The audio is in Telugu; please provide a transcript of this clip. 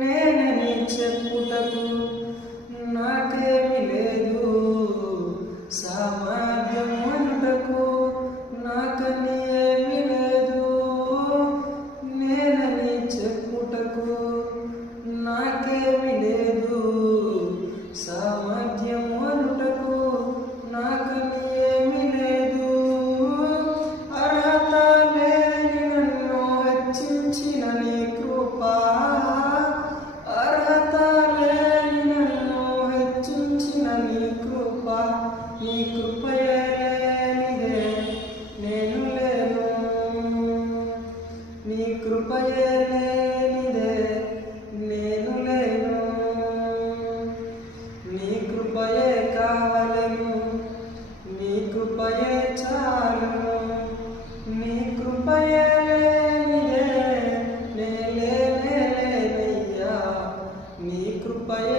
నేనని చెప్పుటకు నాకేమి లేదు, సామర్థ్యం అనుటకు నాకని ఏమి లేదు. నేనని చెప్పుటకు నాకేమి లేదు, సామర్థ్యం అనుటకు నాకని ఏమి లేదు. అర్హత లేని నన్ను హెచ్చించిన నీ కృప, అర్హత లేని నన్ను హెచ్చించిన నీ కృప, నీ కృపయే లేనిదే నేను లేను, నీ కృపయే లేనిదే నేను లేను. నీ కృపయే కావలెను, నీ కృపయే చాలును, నీ కృపయే లేనిదే నేనేనయ్యా, నీ కృపయే